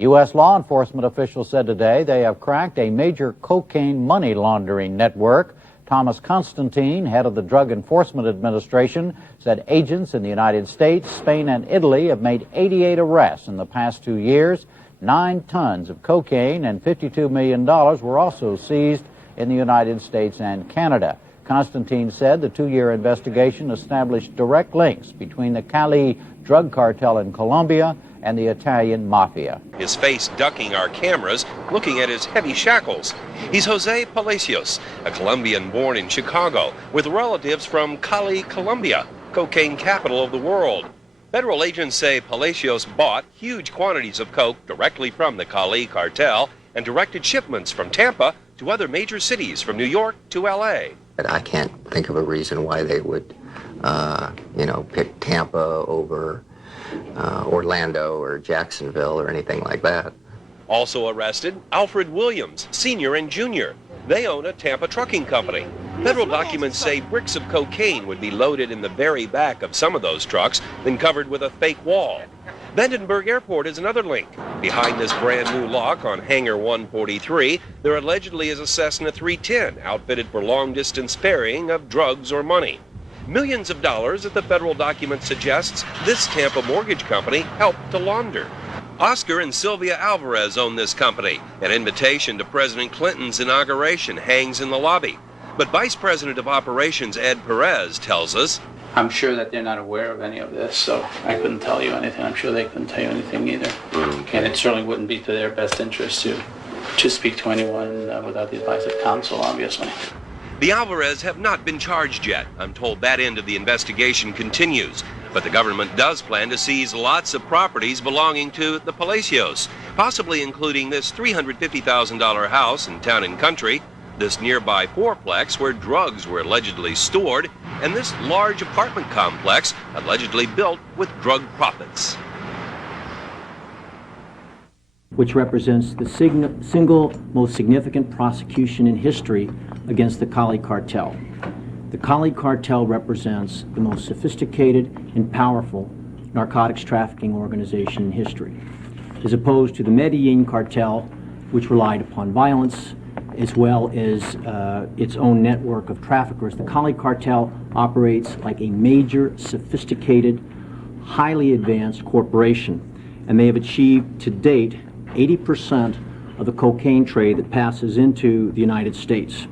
U.S. law enforcement officials said today they have cracked a major cocaine money laundering network. Thomas Constantine, head of the Drug Enforcement Administration, said agents in the United States, Spain, and Italy have made 88 arrests in the past 2 years. 9 tons of cocaine and $52 million were also seized in the United States and Canada. Constantine said the 2-year investigation established direct links between the Cali drug cartel in Colombia and the Italian mafia. His face ducking our cameras, looking at his heavy shackles. He's Jose Palacios, a Colombian born in Chicago, with relatives from Cali, Colombia, cocaine capital of the world. Federal agents say Palacios bought huge quantities of coke directly from the Cali Cartel and directed shipments from Tampa to other major cities from New York to L.A. I can't think of a reason why they would, pick Tampa over Orlando or Jacksonville or anything like that. Also arrested, Alfred Williams, Sr. and Jr. They own a Tampa trucking company. Federal documents say bricks of cocaine would be loaded in the very back of some of those trucks, then covered with a fake wall. Vandenberg Airport is another link. Behind this brand new lock on Hangar 143, there allegedly is a Cessna 310 outfitted for long-distance ferrying of drugs or money. Millions of dollars that the federal document suggests this Tampa mortgage company helped to launder. Oscar and Sylvia Alvarez own this company. An invitation to President Clinton's inauguration hangs in the lobby. But Vice President of Operations Ed Perez tells us, I'm sure that they're not aware of any of this, so I couldn't tell you anything. I'm sure they couldn't tell you anything either. Okay. And it certainly wouldn't be to their best interest to speak to anyone without the advice of counsel, obviously. the Alvarez have not been charged yet. I'm told that end of the investigation continues. But the government does plan to seize lots of properties belonging to the Palacios, possibly including this $350,000 house in Town and Country, this nearby fourplex where drugs were allegedly stored, and this large apartment complex allegedly built with drug profits. Which represents the single most significant prosecution in history against the Cali Cartel. The Cali Cartel represents the most sophisticated and powerful narcotics trafficking organization in history, as opposed to the Medellin Cartel, which relied upon violence, as well as its own network of traffickers. The Cali Cartel operates like a major, sophisticated, highly advanced corporation, and they have achieved to date 80% of the cocaine trade that passes into the United States.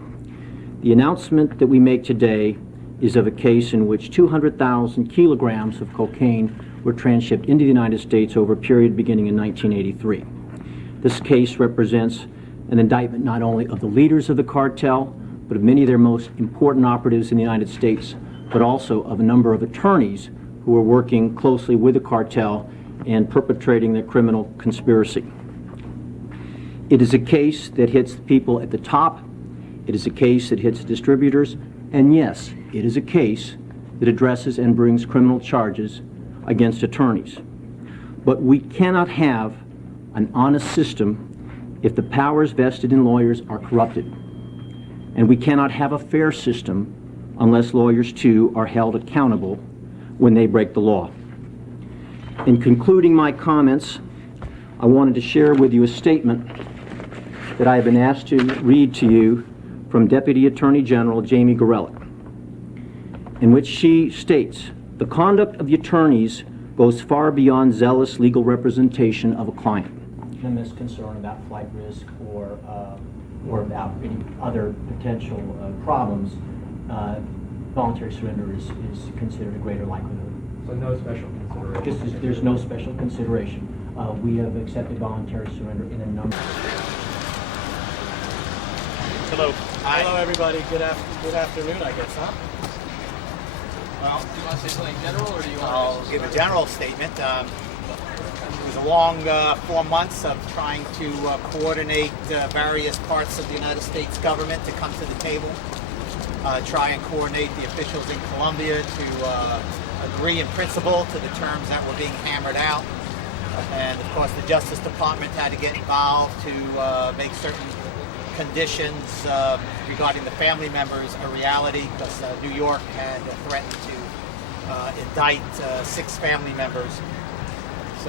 The announcement that we make today is of a case in which 200,000 kilograms of cocaine were transshipped into the United States over a period beginning in 1983. This case represents an indictment not only of the leaders of the cartel, but of many of their most important operatives in the United States, but also of a number of attorneys who are working closely with the cartel and perpetrating the criminal conspiracy. It is a case that hits the people at the top. It is a case that hits distributors. And yes, it is a case that addresses and brings criminal charges against attorneys. But we cannot have an honest system if the powers vested in lawyers are corrupted. And we cannot have a fair system unless lawyers too are held accountable when they break the law. In concluding my comments, I wanted to share with you a statement that I have been asked to read to you from Deputy Attorney General Jamie Gorelick, in which she states, "The conduct of the attorneys goes far beyond zealous legal representation of a client." Them is concerned about flight risk or about any other potential problems, voluntary surrender is considered a greater likelihood. So no special consideration? There's no special consideration. We have accepted voluntary surrender in a number. Hello. Hi. Hello, everybody. Good afternoon, I guess, huh? Well, Do you want to say something general, or do you want I'll give a general statement. It was a long 4 months of trying to coordinate various parts of the United States government to come to the table, try and coordinate the officials in Colombia to agree in principle to the terms that were being hammered out. And of course, the Justice Department had to get involved to make certain conditions regarding the family members a reality, because New York had threatened to indict 6 family members.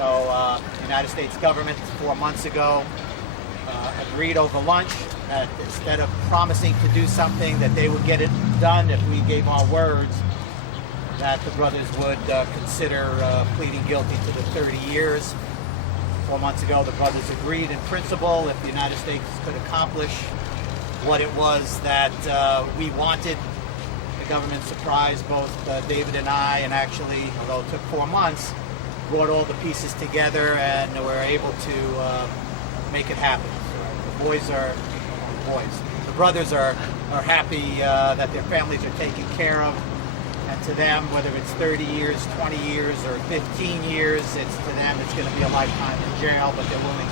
So the United States government 4 months ago agreed over lunch that instead of promising to do something, that they would get it done if we gave our words, that the brothers would consider pleading guilty to the 30 years. 4 months ago, the brothers agreed in principle if the United States could accomplish what it was that we wanted. The government surprised both David and I, and actually, although it took 4 months, brought all the pieces together and were able to make it happen. The brothers are happy that their families are taken care of. And to them, whether it's 30 years, 20 years, or 15 years, to them it's going to be a lifetime in jail, but they're willing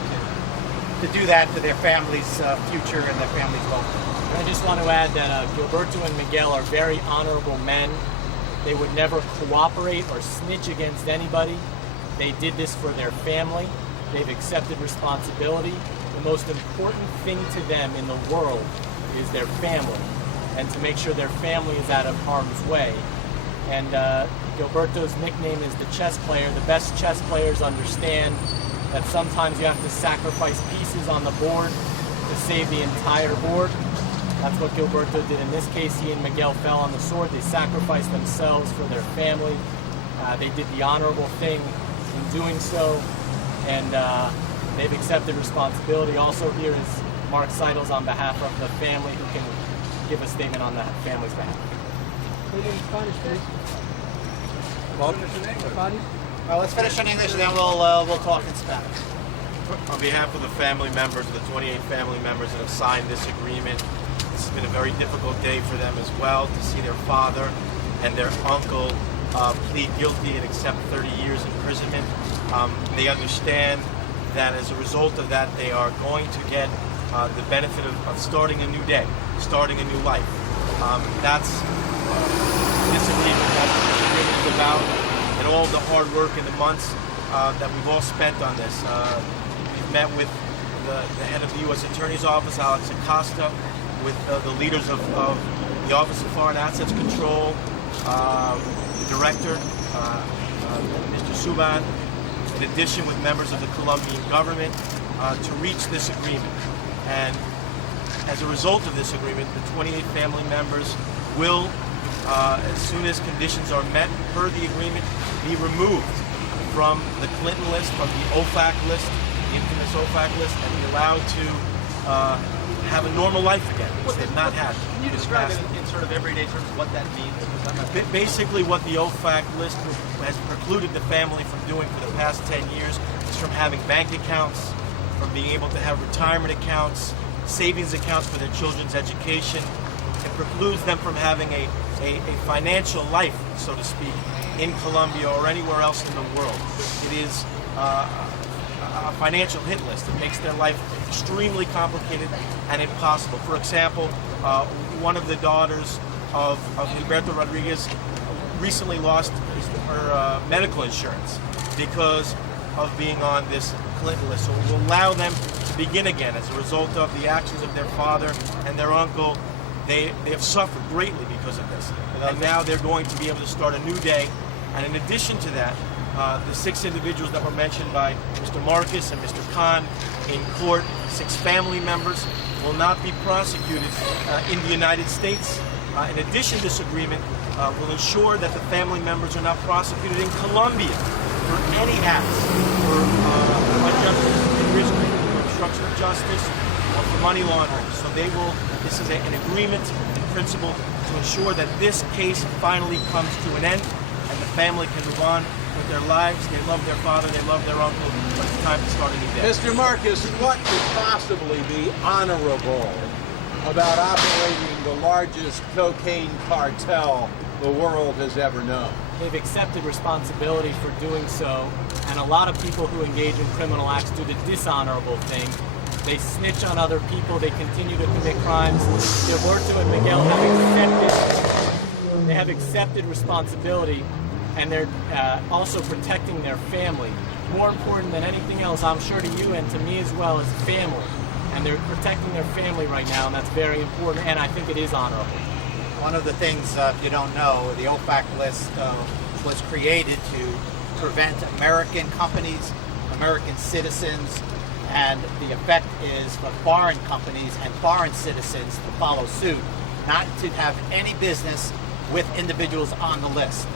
to do that for their family's future and their family's welfare. I just want to add that Gilberto and Miguel are very honorable men. They would never cooperate or snitch against anybody. They did this for their family. They've accepted responsibility. The most important thing to them in the world is their family, and to make sure their family is out of harm's way. And Gilberto's nickname is the chess player. The best chess players understand that sometimes you have to sacrifice pieces on the board to save the entire board. That's what Gilberto did in this case. He and Miguel fell on the sword. They sacrificed themselves for their family. They did the honorable thing in doing so, and they've accepted responsibility. Also here is Mark Seidels on behalf of the family, who can give a statement on the family's behalf. Well, let's finish in English, and then we'll talk in Spanish. On behalf of the family members, the 28 family members that have signed this agreement, this has been a very difficult day for them as well, to see their father and their uncle plead guilty and accept 30 years imprisonment. They understand that as a result of that, they are going to get the benefit of starting a new day, starting a new life. That's this agreement, that's what this agreement is about, and all the hard work in the months that we've all spent on this. We've met with the head of the U.S. Attorney's Office, Alex Acosta, with the leaders of the Office of Foreign Assets Control, the director, Mr. Subban, in addition with members of the Colombian government, to reach this agreement. And as a result of this agreement, the 28 family members will, as soon as conditions are met per the agreement, be removed from the Clinton list, from the OFAC list, the infamous OFAC list, and be allowed to have a normal life again, which they've not had. Can you describe in sort of everyday terms what that means? Basically, what the OFAC list has precluded the family from doing for the past 10 years is from having bank accounts, from being able to have retirement accounts, savings accounts for their children's education. It precludes them from having a financial life, so to speak, in Colombia or anywhere else in the world. It is a financial hit list. It makes their life extremely complicated and impossible. For example, one of the daughters of Gilberto Rodriguez recently lost her medical insurance because of being on this Clinton list. So it will allow them to begin again as a result of the actions of their father and their uncle. They have suffered greatly because of this. And now they're going to be able to start a new day. And in addition to that, the 6 individuals that were mentioned by Mr. Marcus and Mr. Khan in court, 6 family members, will not be prosecuted in the United States. In addition, this agreement will ensure that the family members are not prosecuted in Colombia for any acts, for unjust enrichment, for obstruction of justice, or for money laundering. So this is an agreement in principle to ensure that this case finally comes to an end and the family can move on with their lives. They love their father, they love their uncle, but it's time to start a new day. Mr. Marcus, what could possibly be honorable about operating the largest cocaine cartel the world has ever known? They've accepted responsibility for doing so, and a lot of people who engage in criminal acts do the dishonorable thing. They snitch on other people, they continue to commit crimes. Gilberto and Miguel have accepted responsibility, and they're also protecting their family. More important than anything else, I'm sure to you and to me as well, is family. And they're protecting their family right now, and that's very important, and I think it is honorable. One of the things, if you don't know, the OFAC list was created to prevent American companies, American citizens, and the effect is for foreign companies and foreign citizens to follow suit, not to have any business with individuals on the list.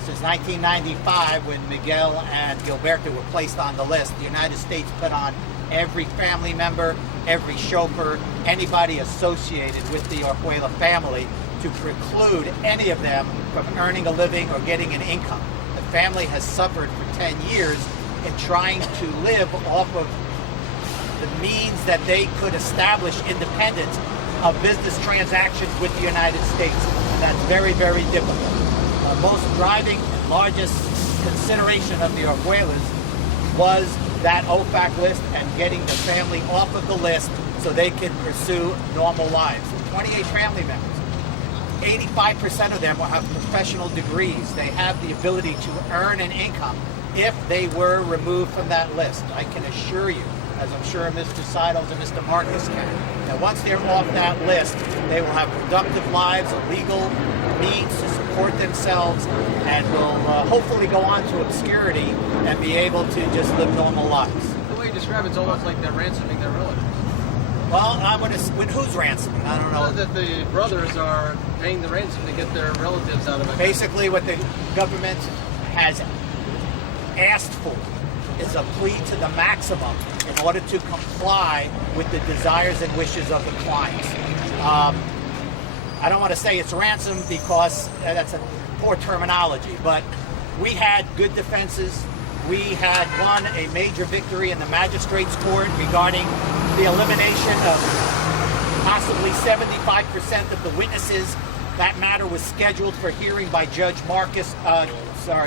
Since 1995, when Miguel and Gilberto were placed on the list, the United States put on every family member, every chauffeur, anybody associated with the Orejuela family to preclude any of them from earning a living or getting an income. The family has suffered for 10 years in trying to live off of the means that they could establish independent of business transactions with the United States. And that's very, very difficult. Most driving and largest consideration of the Orejuelas was that OFAC list and getting the family off of the list so they could pursue normal lives. 28 family members. 85% of them will have professional degrees. They have the ability to earn an income if they were removed from that list. I can assure you, as I'm sure Mr. Seidel's and Mr. Marcus can, that once they're off that list, they will have productive lives, legal means to support themselves, and will hopefully go on to obscurity and be able to just live normal lives. The way you describe it's almost like they're ransoming their relatives. Well, with who's ransoming? I don't know. That the brothers are paying the ransom to get their relatives out of it. Basically, what the government has asked for is a plea to the maximum in order to comply with the desires and wishes of the clients. I don't want to say it's ransom because that's a poor terminology, but we had good defenses. We had won a major victory in the magistrate's court regarding the elimination of possibly 75% of the witnesses. That matter was scheduled for hearing by Judge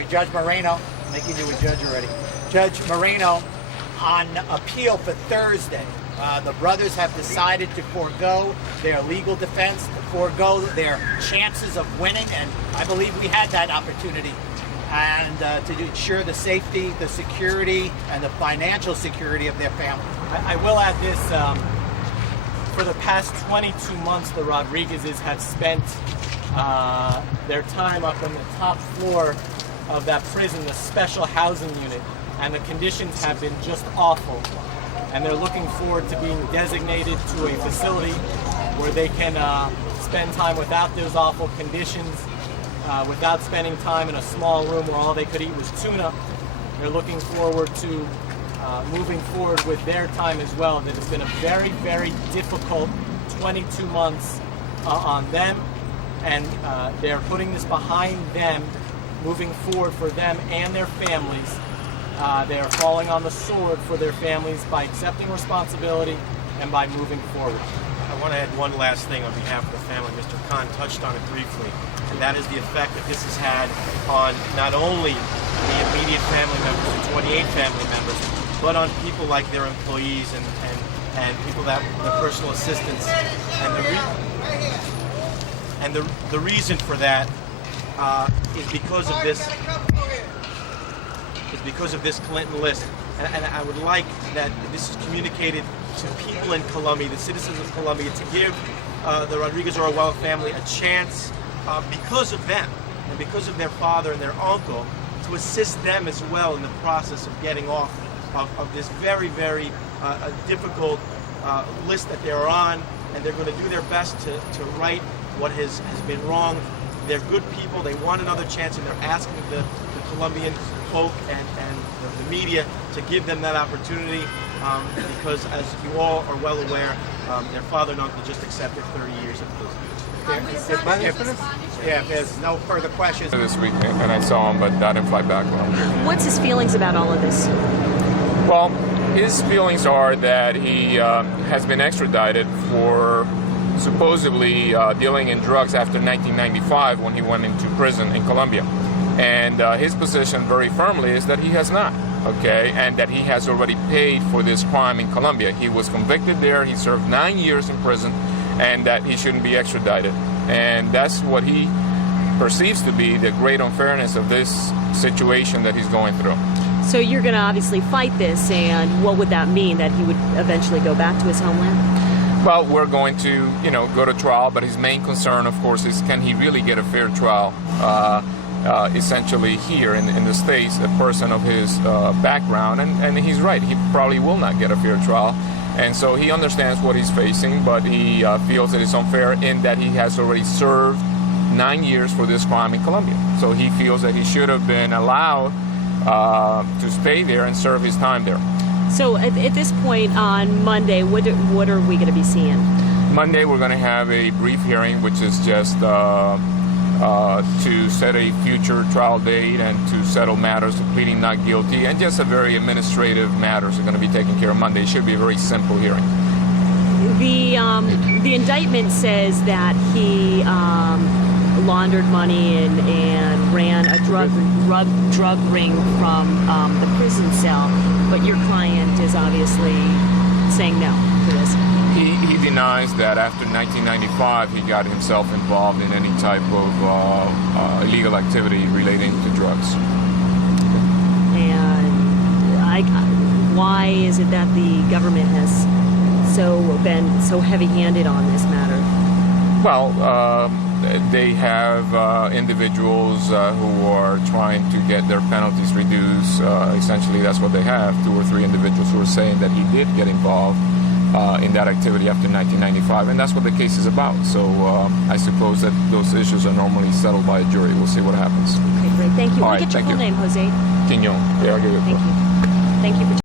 Judge Moreno, making you a judge already. Judge Moreno on appeal for Thursday. The brothers have decided to forego their legal defense, to forego their chances of winning, and I believe we had that opportunity, and to ensure the safety, the security, and the financial security of their family. I will add this. For the past 22 months, the Rodriguezes have spent their time up on the top floor of that prison, the special housing unit, and the conditions have been just awful. And they're looking forward to being designated to a facility where they can spend time without those awful conditions, without spending time in a small room where all they could eat was tuna. They're looking forward to moving forward with their time as well. That it's been a very, very difficult 22 months on them, and they're putting this behind them, moving forward for them and their families. They are falling on the sword for their families by accepting responsibility and by moving forward. I want to add one last thing on behalf of the family. Mr. Khan touched on it briefly, and that is the effect that this has had on not only the immediate family members, the 28 family members, but on people like their employees and people that the personal assistants. And the reason for that is because of this. Is because of this Clinton list. And I would like that this is communicated to people in Colombia, the citizens of Colombia, to give the Rodriguez-Orejuela family a chance because of them and because of their father and their uncle, to assist them as well in the process of getting off of this very, very difficult list that they're on, and they're going to do their best to right what has been wrong. They're good people, they want another chance, and they're asking the Colombian folk and the media to give them that opportunity because, as you all are well aware, their father and uncle just accepted 30 years of prison. If there's no further questions. This week, and I saw him, but I didn't fly back well. What's his feelings about all of this? Well, his feelings are that he has been extradited for supposedly dealing in drugs after 1995 when he went into prison in Colombia. And his position very firmly is that he has not, okay, and that he has already paid for this crime in Colombia. He was convicted there, he served 9 years in prison, and that he shouldn't be extradited. And that's what he perceives to be the great unfairness of this situation that he's going through. So you're going to obviously fight this, and what would that mean, that he would eventually go back to his homeland? Well, we're going to, go to trial, but his main concern, of course, is can he really get a fair trial? essentially here in the States, a person of his background, and he's right, he probably will not get a fair trial. And so he understands what he's facing, but he feels that it's unfair in that he has already served 9 years for this crime in Colombia. So he feels that he should have been allowed to stay there and serve his time there. So at this point on Monday, what are we going to be seeing? Monday we're going to have a brief hearing, which is just to set a future trial date and to settle matters of pleading not guilty, and just a very administrative matters are going to be taken care of Monday. It should be a very simple hearing. The indictment says that he laundered money and ran a drug ring from the prison cell, but your client is obviously saying no to this. He denies that after 1995 he got himself involved in any type of illegal activity relating to drugs. And why is it that the government has been so heavy-handed on this matter? Well, they have individuals who are trying to get their penalties reduced. Essentially, that's what they have. 2 or 3 individuals who are saying that he did get involved in that activity after 1995, and that's what the case is about. So I suppose that those issues are normally settled by a jury. We'll see what happens. Okay, great. Thank you. All Let me right, get your full name, Jose. Quignon. Thank you. Thank you for